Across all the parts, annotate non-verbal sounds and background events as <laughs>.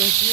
పెంచి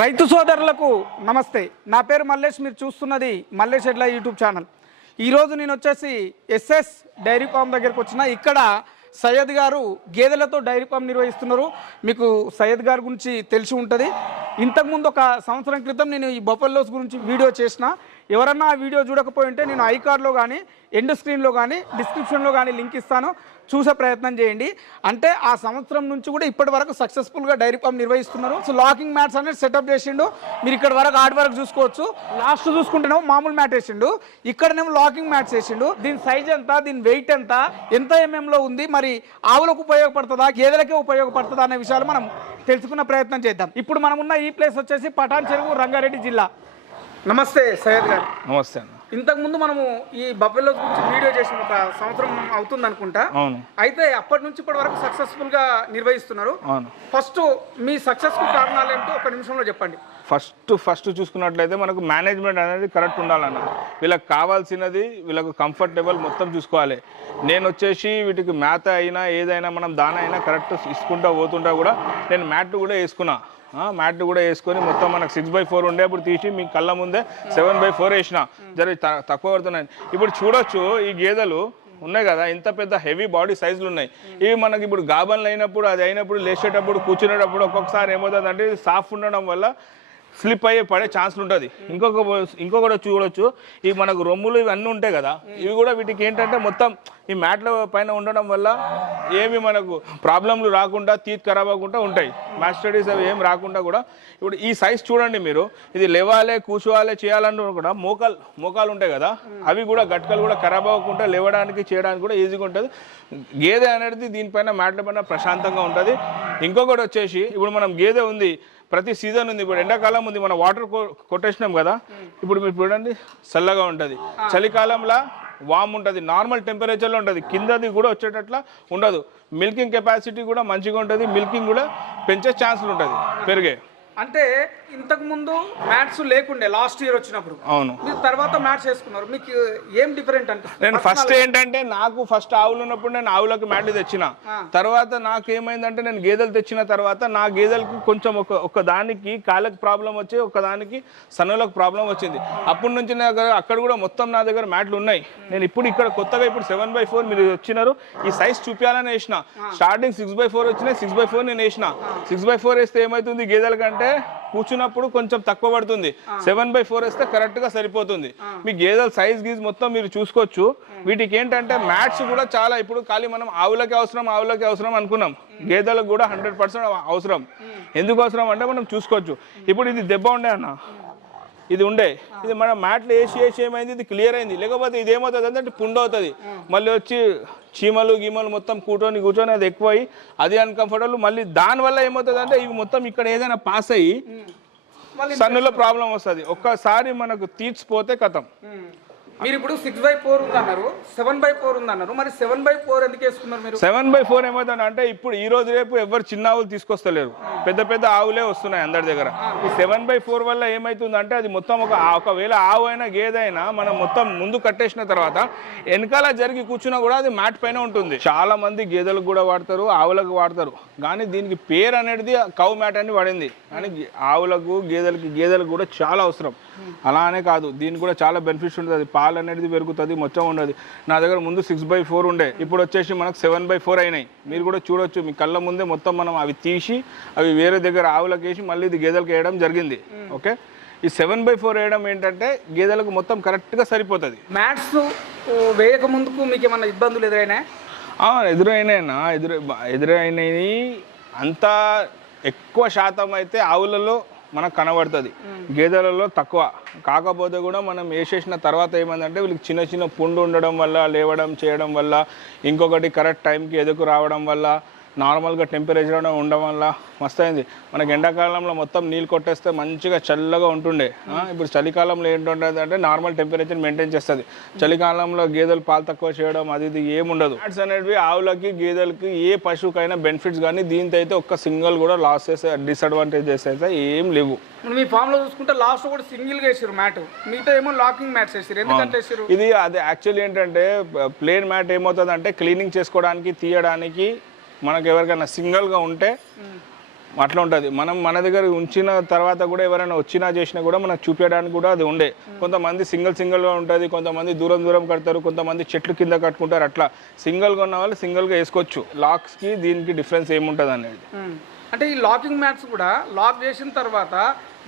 రైతు సోదరులకు నమస్తే. నా పేరు మల్లేష్ మీరు చూస్తున్నది మల్లేష్ ఎడ్ల యూట్యూబ్ ఛానల్. ఈరోజు నేను వచ్చేసి ఎస్ఎస్ డైరీ ఫామ్ దగ్గరికి వచ్చిన. ఇక్కడ సయ్యద్ గారు గేదెలతో డైరీ ఫామ్ నిర్వహిస్తున్నారు. మీకు సయ్యద్ గారి గురించి తెలిసి ఉంటుంది. ఇంతకుముందు ఒక సంవత్సరం క్రితం నేను ఈ బొఫెల్లోస్ గురించి వీడియో చేసిన. ఎవరన్నా ఆ వీడియో చూడకపోయి ఉంటే నేను ఐ కార్డ్లో కానీ ఎండ్ స్క్రీన్లో కానీ డిస్క్రిప్షన్లో కానీ లింక్ ఇస్తాను. చూసే ప్రయత్నం చేయండి. అంటే ఆ సంవత్సరం నుంచి కూడా ఇప్పటి వరకు సక్సెస్ఫుల్గా డైరీ ఫామ్ నిర్వహిస్తున్నారు. సో లాకింగ్ మ్యాట్స్ అనేది సెటప్ చేసిండు. మీరు ఇక్కడ వరకు ఆడి వరకు చూసుకోవచ్చు. లాస్ట్ చూసుకుంటేనేమో మామూలు మ్యాట్ వేసిండు. ఇక్కడనేమో లాకింగ్ మ్యాట్స్ వేసిండు. దీని సైజ్ ఎంత దీని వెయిట్ ఎంత ఎంత ఎంఎంలో ఉంది మరి ఆవులకు ఉపయోగపడుతుందా గేదెలకే ఉపయోగపడుతుందా అనే విషయాలు మనం తెలుసుకున్న ప్రయత్నం చేద్దాం. ఇప్పుడు మనం ఉన్న ఈ ప్లేస్ వచ్చేసి పటాన్ చెరువు రంగారెడ్డి జిల్లా. నమస్తే సయ్యద్ గారు. నమస్తే అన్న. ఇంతకు ముందు మనము ఈ బఫెలో గురించి వీడియో చేసిన ఒక సంవత్సరం అవుతుంది అనుకుంటా అవును. అయితే అప్పటి నుంచి ఇప్పటి వరకు సక్సెస్ఫుల్గా నిర్వహిస్తున్నారు. అవును. ఫస్ట్ మీ సక్సెస్ఫుల్ కారణాలు ఏంటో ఒక నిమిషంలో చెప్పండి. ఫస్ట్ ఫస్ట్ చూసుకున్నట్లయితే మనకు మేనేజ్మెంట్ అనేది కరెక్ట్ ఉండాలన్న. వీళ్ళకి కావాల్సినది వీళ్ళకు కంఫర్టబుల్ మొత్తం చూసుకోవాలి. నేను వచ్చేసి వీటికి మేత అయినా ఏదైనా మనం దాన అయినా కరెక్ట్ ఇసుకుంటా పోతుంటా కూడా నేను మ్యాట్ కూడా వేసుకున్నా. మ్యాట్ కూడా వేసుకొని మొత్తం మనకు సిక్స్ బై ఫోర్ ఉండే ఇప్పుడు తీసి మీ కళ్ళ ముందే సెవెన్ బై ఫోర్ వేసిన. జరి త- తక్కువ పడుతున్నాయి. ఇప్పుడు చూడొచ్చు ఈ గేదెలు ఉన్నాయి కదా ఇంత పెద్ద హెవీ బాడీ సైజులు ఉన్నాయి. ఇవి మనకి ఇప్పుడు గాబన్లు అయినప్పుడు అది అయినప్పుడు లేచేటప్పుడు కూర్చునేటప్పుడు ఒక్కొక్కసారి ఏమవుతుందంటే సాఫ్ట్ ఉండడం వల్ల స్లిప్ అయ్యే పడే ఛాన్స్లు ఉంటుంది. ఇంకొక ఇంకొకటి చూడొచ్చు. ఈ మనకు రొమ్ములు ఇవన్నీ ఉంటాయి కదా ఇవి కూడా వీటికి ఏంటంటే మొత్తం ఈ మ్యాట్ల పైన ఉండడం వల్ల ఏమి మనకు ప్రాబ్లంలు రాకుండా తీత్ ఖరాబ్ అవ్వకుండా ఉంటాయి. మ్యాచ్ స్టడీస్ అవి ఏం రాకుండా కూడా ఇప్పుడు ఈ సైజ్ చూడండి మీరు. ఇది లేవాలే కూర్చోవాలి చేయాలని కూడా మోకాలు మోకాలు ఉంటాయి కదా అవి కూడా గట్కలు కూడా ఖరాబ్ అవ్వకుండా లేవడానికి చేయడానికి కూడా ఈజీగా ఉంటుంది. గేదె అనేది దీనిపైన మ్యాట్ల పైన ప్రశాంతంగా ఉంటుంది. ఇంకొకటి వచ్చేసి ఇప్పుడు మనం గేదె ఉంది. ప్రతి సీజన్ ఉంది. ఇప్పుడు ఎండాకాలం ఉంది. మనం వాటర్ కొట్టేసినాం కదా. ఇప్పుడు మీరు చూడండి చల్లగా ఉంటుంది. చలికాలంలో వామ్ ఉంటుంది. నార్మల్ టెంపరేచర్లో ఉంటుంది. కిందది కూడా వచ్చేటట్ల ఉండదు. మిల్కింగ్ కెపాసిటీ కూడా మంచిగా ఉంటుంది. మిల్కింగ్ కూడా పెంచే ఛాన్సులు ఉంటుంది. పెరిగే. అంటే ఇంతకు ముందు మ్యాట్స్ లేకుండే లాస్ట్ ఇయర్ వచ్చినప్పుడు. అవును. మీరు తర్వాత మ్యాట్స్ వేసుకున్నారు. మీకు ఏం డిఫరెంట్ అంటే? నేను ఫస్ట్ ఏంటంటే నాకు ఫస్ట్ ఆవులు ఉన్నప్పుడు నేను ఆవులకు మ్యాట్లు తెచ్చిన. తర్వాత నాకు ఏమైందంటే నేను గేదెలు తెచ్చిన తర్వాత నా గేదెలకు కొంచెం ఒక ఒక దానికి కాళ్ళకి ప్రాబ్లం వచ్చి ఒక దానికి సన్నులకు ప్రాబ్లం వచ్చింది. అప్పటి నుంచి నా అక్కడ కూడా మొత్తం నా దగ్గర మ్యాట్లు ఉన్నాయి. నేను ఇప్పుడు ఇక్కడ కొత్తగా ఇప్పుడు సెవెన్ బై ఫోర్ మీరు వచ్చినారు. ఈ సైజ్ చూపించాలని వేసిన. స్టార్టింగ్ సిక్స్ బై ఫోర్ వచ్చినాయి సిక్స్ బై ఫోర్ నేను వేసిన. సిక్స్ బై ఫోర్ వేస్తే ఏమవుతుంది గేదెల కంటే కూర్చున్నప్పుడు కొంచెం తక్కువ పడుతుంది. సెవెన్ బై ఫోర్ వేస్తే కరెక్ట్గా సరిపోతుంది. మీ గేదెల సైజ్ గీజ్ మొత్తం మీరు చూసుకోవచ్చు. వీటికి ఏంటంటే మ్యాట్స్ కూడా చాలా ఇప్పుడు ఖాళీ మనం ఆవులకి అవసరం ఆవులకి అవసరం అనుకున్నాం. గేదెలకు కూడా హండ్రెడ్ పర్సెంట్ అవసరం. ఎందుకు అవసరం అంటే మనం చూసుకోవచ్చు. ఇప్పుడు ఇది దెబ్బ ఉండే అన్న. ఇది ఉండే. ఇది మనం మ్యాట్లు వేసి వేసి ఏమైంది? ఇది క్లియర్ అయింది. లేకపోతే ఇది ఏమవుతుంది అంటే పుండు అవుతుంది. మళ్ళీ వచ్చి చీమలు గీమలు మొత్తం కూర్చొని కూర్చొని అది ఎక్కువై అది అన్కంఫర్టబుల్ మళ్ళీ దానివల్ల ఏమవుతుంది అంటే ఇవి మొత్తం ఇక్కడ ఏదైనా పాస్ అయ్యి మళ్ళీ సన్నులో ప్రాబ్లం వస్తుంది. ఒక్కసారి మనకు తీర్చిపోతే కథం. మీరు ఇప్పుడు సిక్స్ బై ఫోర్ ఉందన్నారు సెవెన్ బై ఫోర్ ఉందన్నారు. మరి సెవెన్ బై ఫోర్ ఎందుకు వేసుకున్నారు మీరు? సెవెన్ బై ఫోర్ ఏమవుతుంది అంటే ఇప్పుడు ఈ రోజు రేపు ఎవరు చిన్న ఆవులు తీసుకొస్తలేరు. పెద్ద పెద్ద ఆవులే వస్తున్నాయి అందరి దగ్గర. ఈ సెవెన్ బై ఫోర్ వల్ల ఏమవుతుంది అంటే అది మొత్తం ఒక ఒకవేళ ఆవు అయినా గేదె అయినా మనం మొత్తం ముందు కట్టేసిన తర్వాత వెనకాల జరిగి కూర్చున్నా కూడా అది మ్యాట్ పైన ఉంటుంది. చాలా మంది గేదెలకు కూడా వాడతారు ఆవులకు వాడతారు. కానీ దీనికి పేరు అనేది కౌ మ్యాట్ అని పడింది. కానీ ఆవులకు గేదెలకి గేదెలకు కూడా చాలా అవసరం. అలానే కాదు దీనికి కూడా చాలా బెనిఫిట్స్ ఉంటుంది. పాలు అనేది పెరుగుతుంది మొత్తం ఉండదు. నా దగ్గర ముందు సిక్స్ బై ఫోర్ ఉండే. ఇప్పుడు వచ్చేసి మనకు సెవెన్ బై ఫోర్ అయినాయి. మీరు కూడా చూడొచ్చు. మీ కళ్ళ ముందే మొత్తం మనం అవి తీసి అవి వేరే దగ్గర ఆవులకు వేసి మళ్ళీ ఇది గేదెలకు వేయడం జరిగింది. ఓకే? ఈ సెవెన్ బై ఫోర్ వేయడం ఏంటంటే గేదెలకు మొత్తం కరెక్ట్గా సరిపోతుంది. మ్యాట్స్ వేయక ముందుకు మీకు ఏమన్నా ఇబ్బందులు ఎదురైనా? ఆ, ఎదురైనాయన్నా. ఎదురు ఎదురైనాయి అంత ఎక్కువ శాతం అయితే ఆవులలో మనకు కనబడుతుంది. గేదెలలో తక్కువ. కాకపోతే కూడా మనం వేసేసిన తర్వాత ఏమైందంటే వీళ్ళకి చిన్న చిన్న పుండు ఉండడం వల్ల లేవడం చేయడం వల్ల ఇంకొకటి కరెక్ట్ టైంకి ఎదుకు రావడం వల్ల నార్మల్గా టెంపరేచర్ ఉండడం వల్ల మస్తు అయింది మనకి ఎండాకాలంలో మొత్తం నీళ్ళు కొట్టేస్తే మంచిగా చల్లగా ఉంటుండే. ఇప్పుడు చలికాలంలో ఏంటుంటుంది అంటే నార్మల్ టెంపరేచర్ మెయింటైన్ చేస్తుంది. చలికాలంలో గేదెలు పాలు తక్కువ చేయడం అది ఇది ఏముండదు. ఫ్యాట్స్ అనేవి ఆవులకి గేదెలకి ఏ పశువుకైనా బెనిఫిట్స్ కానీ దీంతో అయితే ఒక్క సింగిల్ కూడా లాసెస్ డిసడ్వాంటేజెస్ అయితే ఏం లేవు. మీ ఫామ్లో చూసుకుంటే లాస్ట్ కూడా సింగిల్గా వేసారు మ్యాట్. మిగతా ఏమో లాకింగ్ మ్యాట్స్ వేసారు ఎందుకంటే వేసారు ఇది అది యాక్చువల్లీ ఏంటంటే ప్లేన్ మ్యాట్ ఏమవుతుంది అంటే క్లీనింగ్ చేసుకోవడానికి తీయడానికి మనకు ఎవరికైనా సింగిల్గా ఉంటే అట్లా ఉంటుంది. మనం మన దగ్గర ఉంచిన తర్వాత కూడా ఎవరైనా వచ్చినా చేసినా కూడా మనకు చూపించడానికి కూడా అది ఉండే. కొంతమంది సింగిల్ సింగిల్గా ఉంటుంది కొంతమంది దూరం దూరం కడతారు కొంతమంది చెట్లు కింద కట్టుకుంటారు అట్లా. సింగిల్గా ఉన్న వాళ్ళు సింగిల్గా వేసుకోవచ్చు. లాక్స్కి దీనికి డిఫరెన్స్ ఏముంటుంది అనేది అంటే ఈ లాకింగ్ మ్యాట్స్ కూడా లాక్ చేసిన తర్వాత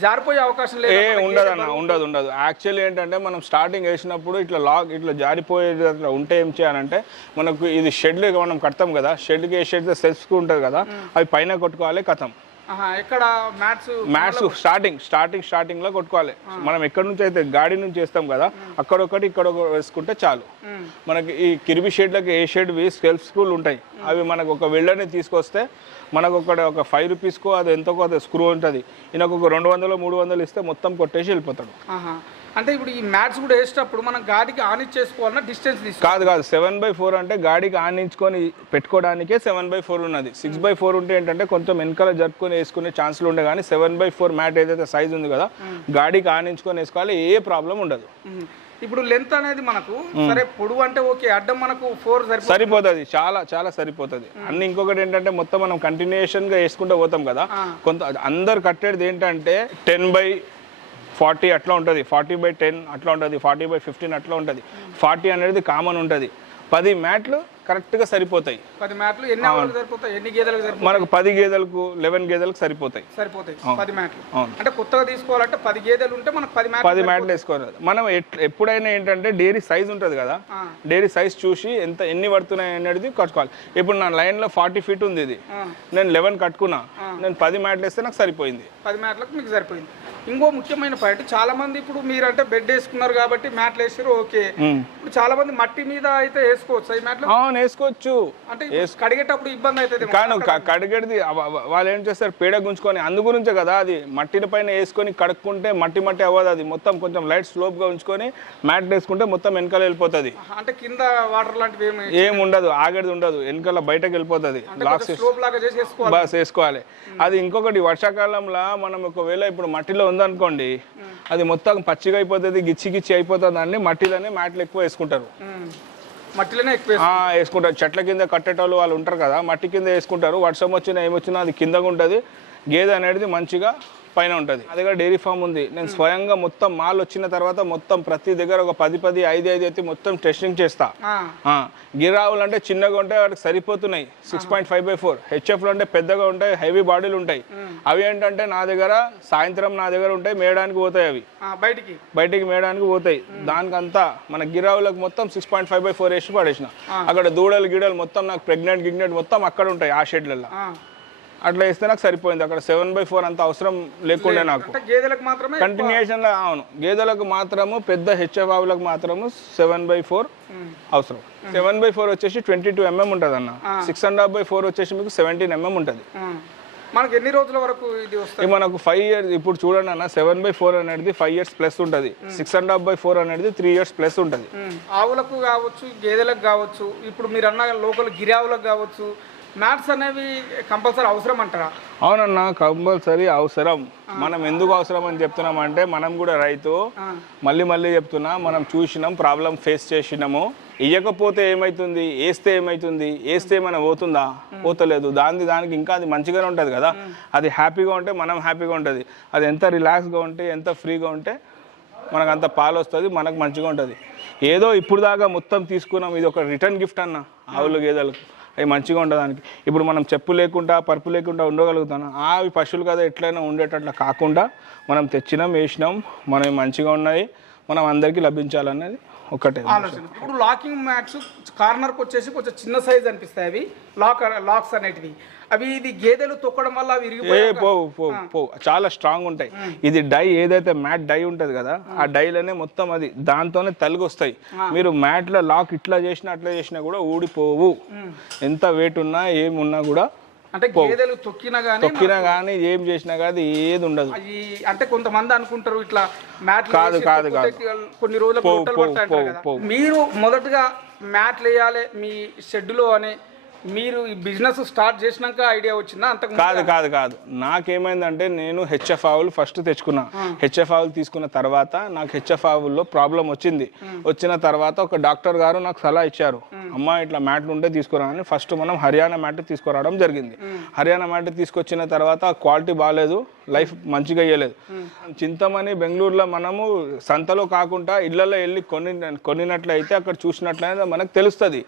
జారిపోయే అవకాశం ఏ లేదు ఉండదు అన్న ఉండదు ఉండదు. యాక్చువల్లీ ఏంటంటే మనం స్టార్టింగ్ వేసినప్పుడు ఇట్లా లాక్ ఇట్లా జారిపోయేది అట్లా ఉంటే ఏం చేయాలంటే మనకు ఇది షెడ్లు మనం కడతాం కదా షెడ్కి ఏ షెడ్ సెల్ఫ్కి ఉంటుంది కదా అవి పైన కొట్టుకోవాలి కథం ఎక్కడ మ్యాట్స్ మ్యాట్స్ స్టార్టింగ్ స్టార్టింగ్ స్టార్టింగ్లో కొట్టుకోవాలి. మనం ఎక్కడి నుంచి అయితే గాడి నుంచి వేస్తాం కదా అక్కడ ఒకటి ఇక్కడ ఒకటి వేసుకుంటే చాలు. మనకి ఈ కిరిబి షేడ్లకి ఏ షేడ్ సెల్ఫ్ స్కూల్ ఉంటాయి అవి మనకు ఒక వెల్డర్ని తీసుకొస్తే మనకు ఒక ఒక ఫైవ్ రూపీస్కో అది ఎంతకో అది స్క్రూ ఉంటుంది. ఈయనకు ఒక రెండు వందలు మూడు వందలు ఇస్తే మొత్తం కొట్టేసి వెళ్ళిపోతాడు. అంటే ఇప్పుడు ఈ మ్యాట్స్ కూడా వేసేటప్పుడు మనం గాడికి ఆన్ చేసుకోవాలన్నా డిస్టెన్స్ తీసుకోవాలి కాదు కాదు. సెవెన్ బై ఫోర్ అంటే గాడికి ఆనించుకొని పెట్టుకోవడానికే సెవెన్ బై ఫోర్ ఉన్నది. సిక్స్ బై ఫోర్ ఉంటే ఏంటంటే కొంచెం వెనకాల జరుపుకొని వేసుకునే ఛాన్సులు ఉండే కానీ సెవెన్ బై ఫోర్ మ్యాట్ ఏదైతే సైజ్ ఉంది కదా గాడికి ఆనించుకొని వేసుకోవాలి ఏ ప్రాబ్లం ఉండదు. ఇప్పుడు లెంత్ అనేది మనకు సరే పొడవు అంటే ఓకే అడ్డం మనకు ఫోర్ సరిపోతుంది. చాలా చాలా సరిపోతుంది. అన్ని ఇంకొకటి ఏంటంటే మొత్తం మనం కంటిన్యూషన్గా వేసుకుంటూ పోతాం కదా కొంత అందరు కట్టేది ఏంటంటే టెన్ బై ఫార్టీ అట్లా ఉంటుంది. ఫార్టీ బై టెన్ అట్లా ఉంటుంది. ఫార్టీ బై ఫిఫ్టీన్ అట్లా ఉంటుంది. ఫార్టీ అనేది కామన్ ఉంటుంది. పది మ్యాట్లు కరెక్ట్గా సరిపోతాయి. పది మ్యాట్లు ఎన్ని సరిపోతాయి? ఎన్ని గేదెలకు సరిపోతాయి? మనకు పది గేదెలకు లెవెన్ గేదెలకు సరిపోతాయి. సరిపోతాయి. పది మ్యాట్లు. అవును. అంటే కొత్తగా తీసుకోవాలంటే పది గేదెలు ఉంటే మనకు పది మ్యాట్లు పది మ్యాట్లు వేసుకోవాలి. మనం ఎట్- ఎప్పుడైనా ఏంటంటే డైరీ సైజ్ ఉంటుంది కదా ఆ. డైరీ సైజ్ చూసి ఎంత ఎన్ని పడుతున్నాయి అనేది కట్టుకోవాలి. ఇప్పుడు నా లైన్లో ఫార్టీ ఫీట్ ఉంది ఇది. ఆ. నేను లెవెన్ కట్టుకున్నా నేను పది మ్యాట్లు వేస్తే నాకు సరిపోయింది. పది మ్యాట్లకు మీకు సరిపోయింది. ఇంకో ముఖ్యమైన పాయింట్ చాలా మంది ఇప్పుడు మీరు అంటే బెడ్ వేసుకున్నారు కాబట్టి మ్యాట్లు వేసారు ఓకే. ఇప్పుడు చాలా మంది మట్టి మీద అయితే వేసుకోవచ్చు. ఈ మ్యాట్లు అవును వేసుకోవచ్చు. కడిగేటప్పుడు ఇబ్బంది అవుతుంది కానీ కడిగేది వాళ్ళు ఏం చేస్తారు? పేడ గుంజుకొని అందు గురించే కదా అది. మట్టిల పైన వేసుకొని కడుక్కుంటే మట్టి మట్టి అవ్వదు అది. మొత్తం కొంచెం లైట్ స్లోప్గా ఉంచుకొని మ్యాట్ వేసుకుంటే మొత్తం వెనకాల వెళ్ళిపోతుంది. అంటే కింద వాటర్ లాంటివి ఏమి ఏం ఉండదు. ఆగేది ఉండదు. వెనకాల బయటకు వెళ్ళిపోతుంది. బస్ వేసుకోవాలి. అది ఇంకొకటి వర్షాకాలంలో మనం ఒకవేళ ఇప్పుడు మట్టిలో ఉందనుకోండి అది మొత్తం పచ్చిగా అయిపోతుంది గిచ్చి గిచ్చి అయిపోతుంది అని మట్టిలోనే మ్యాట్లు ఎక్కువ వేసుకుంటారు. మట్టిలోనే ఎక్కువ వేసుకుంటారు. చెట్ల కింద కట్టేటోళ్ళు వాళ్ళు ఉంటారు కదా మట్టి కింద వేసుకుంటారు. వర్షం వచ్చినా ఏమొచ్చినా అది కిందగా ఉంటుంది గేదె అనేది మంచిగా పైన ఉంటుంది. నా దగ్గర డైరీ ఫామ్ ఉంది. నేను స్వయంగా మొత్తం మాల్ వచ్చిన తర్వాత మొత్తం ప్రతి దగ్గర ఒక పది పది ఐదు ఐదు అయితే మొత్తం టెస్టింగ్ చేస్తా. గిరావులు అంటే చిన్నగా ఉంటాయి వాటికి సరిపోతున్నాయి. Six point five by four హెచ్ఎఫ్లు అంటే పెద్దగా ఉంటాయి హెవీ బాడీలు ఉంటాయి. అవి ఏంటంటే నా దగ్గర సాయంత్రం నా దగ్గర ఉంటాయి మేయడానికి పోతాయి అవి. బయటికి. బయటికి మేయడానికి పోతాయి. దానికంతా మన గిరావులకు మొత్తం six point five by four వేసి పడేసిన. అక్కడ దూడలు గిడలు మొత్తం నాకు ప్రెగ్నెంట్ గిగ్నెంట్ మొత్తం అక్కడ ఉంటాయి ఆ షెడ్లలో. అట్లా వేస్తే నాకు సరిపోయింది. అక్కడ సెవెన్ బై ఫోర్ అంత అవసరం లేకుండే నాకు. గేదెలకు మాత్రమే కంటిన్యూషన్లో అవును. గేదెలకు మాత్రము పెద్ద హెచ్ఎఫ్ ఆవులకు మాత్రము సెవెన్ బై ఫోర్ అవసరం. సెవెన్ బై ఫోర్ వచ్చేసి ట్వంటీ టూ ఎంఎం ఉంటుంది అన్న six and half by four వచ్చేసి మీకు సెవెంటీన్ ఎంఎం ఉంటుంది. మనకి ఎన్ని రోజుల వరకు ఇది వస్తుంది? మనకు ఫైవ్ ఇయర్స్ ఇప్పుడు చూడండి అన్న సెవెన్ బై ఫోర్ అనేది ఫైవ్ ఇయర్స్ ప్లస్ ఉంటుంది. Six and half by four అనేది త్రీ ఇయర్స్ ప్లస్ ఉంటుంది. ఆవులకు కావచ్చు గేదెలకు కావచ్చు ఇప్పుడు మీరు అన్న లోకల్ గిరావులకు కావచ్చు మ్యాట్స్ అనేవి కంపల్సరీ అవసరం అంటారా అవునన్నా కంపల్సరీ అవసరం. మనం ఎందుకు అవసరం అని చెప్తున్నాం అంటే మనం కూడా రైతు. మళ్ళీ మళ్ళీ చెప్తున్నా మనం చూసినాం ప్రాబ్లం ఫేస్ చేసినాము. ఇయ్యకపోతే ఏమైతుంది? వేస్తే ఏమైతుంది? వేస్తే ఏమైనా పోతుందా? పోతలేదు. దాని దానికి ఇంకా అది మంచిగానే ఉంటుంది కదా. అది హ్యాపీగా ఉంటే మనం హ్యాపీగా ఉంటుంది. అది ఎంత రిలాక్స్గా ఉంటే ఎంత ఫ్రీగా ఉంటే మనకు అంత పాలు వస్తుంది మనకు మంచిగా ఉంటుంది. ఏదో ఇప్పుడు దాకా మొత్తం తీసుకున్నాం ఇది ఒక రిటర్న్ గిఫ్ట్ అన్న ఆవులు గేదెలకు. అవి మంచిగా ఉండడానికి. ఇప్పుడు మనం చెప్పు లేకుండా పరుపు లేకుండా ఉండగలుగుతాం. అవి పశువులు కదా ఎట్లయినా ఉండేటట్లా కాకుండా మనం తెచ్చినాం వేసినాం మనవి మంచిగా ఉన్నాయి మనం అందరికీ లభించాలన్నది ఒకటే ఆలోచన. ఇప్పుడు లాకింగ్ మ్యాట్స్ కార్నర్కి వచ్చేసి కొంచెం చిన్న సైజ్ అనిపిస్తాయి అవి. లాక్ లాక్స్ అనేటివి. అవి ఇది గేదెలు తొక్కడం వల్ల అవి పోవు చాలా స్ట్రాంగ్ ఉంటాయి. ఇది డై ఏదైతే మ్యాట్ డై ఉంటది కదా ఆ. డైలోనే మొత్తం అది దాంతోనే తలిగి వస్తాయి మీరు మ్యాట్లో లాక్ ఇట్లా చేసినా అట్లా చేసినా కూడా ఊడిపోవు. ఎంత వెయిట్ ఉన్నా ఏం ఉన్నా కూడా అంటే గేదెలు తొక్కినా గానీ తొక్కినా కానీ ఏం చేసినా కానీ ఏది ఉండదు. అంటే కొంతమంది అనుకుంటారు ఇట్లా మ్యాట్లు కాదు, కాదు, తొక్కితే కొన్ని రోజులు కదా. మీరు మొదటగా మ్యాట్లు వేయాలి మీ షెడ్లో అని మీరు ఈ బిజినెస్ స్టార్ట్ చేసినాక ఐడియా వచ్చిందా? అంతకు ముందు- కాదు కాదు కాదు. నాకేమైందంటే నేను హెచ్ఎఫ్ ఆవులు ఫస్ట్ తెచ్చుకున్నా. హెచ్ఎఫ్ ఆవులు తీసుకున్న తర్వాత నాకు హెచ్ఎఫ్ ఆవుల్లో ప్రాబ్లం వచ్చింది. వచ్చిన తర్వాత ఒక డాక్టర్ గారు నాకు సలహా ఇచ్చారు. అమ్మ ఇట్లా మ్యాట్లు ఉంటే తీసుకురా అని ఫస్ట్ మనం హర్యానా మ్యాట్ తీసుకురావడం జరిగింది. హర్యానా మ్యాట్ తీసుకొచ్చిన తర్వాత క్వాలిటీ బాగాలేదు లైఫ్ మంచిగా ఇయ్యలేదు. చింతమని బెంగళూరులో మనము సంతలో కాకుండా ఇళ్ళలో వెళ్ళి కొని కొనినట్లయితే అక్కడ చూసినట్లయితే మనకు తెలుస్తుంది.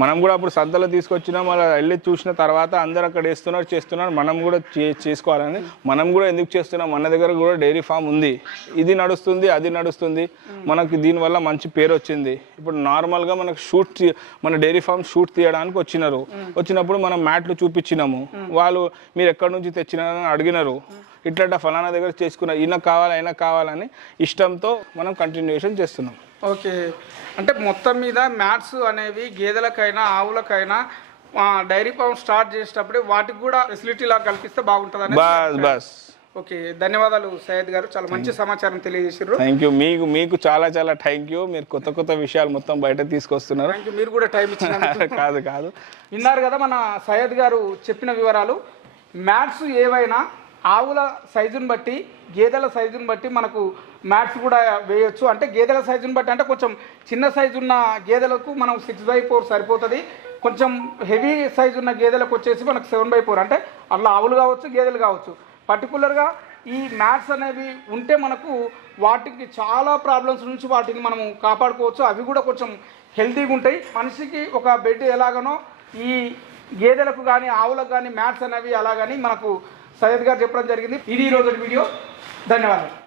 మనం కూడా అప్పుడు సంతలో తీసుకొచ్చినాం అలా వెళ్ళి చూసిన తర్వాత అందరు అక్కడ వేస్తున్నారు చేస్తున్నారు మనం కూడా చేసుకోవాలని. మనం కూడా ఎందుకు చేస్తున్నాం? మన దగ్గర కూడా డైరీ ఫామ్ ఉంది. ఇది నడుస్తుంది అది నడుస్తుంది. మనకి దీనివల్ల మంచి పేరు వచ్చింది. ఇప్పుడు నార్మల్గా మనకు షూట్ మన డైరీ ఫామ్ షూట్ తీయడానికి వచ్చినారు. వచ్చినప్పుడు మనం మ్యాట్లు చూపించినాము. వాళ్ళు మీరు ఎక్కడి నుంచి తెచ్చినారని అడిగినారు. ఇట్లా ఫలానా దగ్గర చేసుకున్నారు ఈయన కావాలి అయినా కావాలని ఇష్టంతో మనం కంటిన్యూషన్ చేస్తున్నాం. ఓకే. అంటే మొత్తం మీద మ్యాట్స్ అనేవి గేదెలకైనా ఆవులకైనా డైరీ ఫామ్ స్టార్ట్ చేసేటప్పుడే వాటికి కూడా ఫెసిలిటీ లాగా కల్పిస్తే బాగుంటుంది బస్ బస్. ఓకే. ధన్యవాదాలు సయ్యద్ గారు. చాలా మంచి సమాచారం తెలియజేసారు థ్యాంక్ యూ మీకు మీకు చాలా చాలా థ్యాంక్ యూ మీరు కొత్త కొత్త విషయాలు మొత్తం బయట తీసుకొస్తున్నారు. మీరు కూడా టైం ఇచ్చినందుకు. <laughs> కాదు కాదు. విన్నారు కదా మన సయ్యద్ గారు చెప్పిన వివరాలు. మ్యాట్స్ ఏవైనా ఆవుల సైజుని బట్టి గేదెల సైజుని బట్టి మనకు మ్యాట్స్ కూడా వేయొచ్చు. అంటే గేదెల సైజుని బట్టి అంటే కొంచెం చిన్న సైజు ఉన్న గేదెలకు మనం సిక్స్ బై ఫోర్ సరిపోతుంది. కొంచెం హెవీ సైజు ఉన్న గేదెలకు వచ్చేసి మనకు సెవెన్ బై ఫోర్ అంటే అట్లా ఆవులు కావచ్చు గేదెలు కావచ్చు. పర్టికులర్గా ఈ మ్యాట్స్ అనేవి ఉంటే మనకు వాటికి చాలా ప్రాబ్లమ్స్ నుంచి వాటిని మనం కాపాడుకోవచ్చు. అవి కూడా కొంచెం హెల్తీగా ఉంటాయి. మనిషికి ఒక బెడ్ ఎలాగనో ఈ గేదెలకు కానీ ఆవులకు కానీ మ్యాట్స్ అనేవి అలాగని మనకు సయ్యద్ గారు చెప్పడం జరిగింది. ఇది ఈరోజు వీడియో. ధన్యవాదాలు.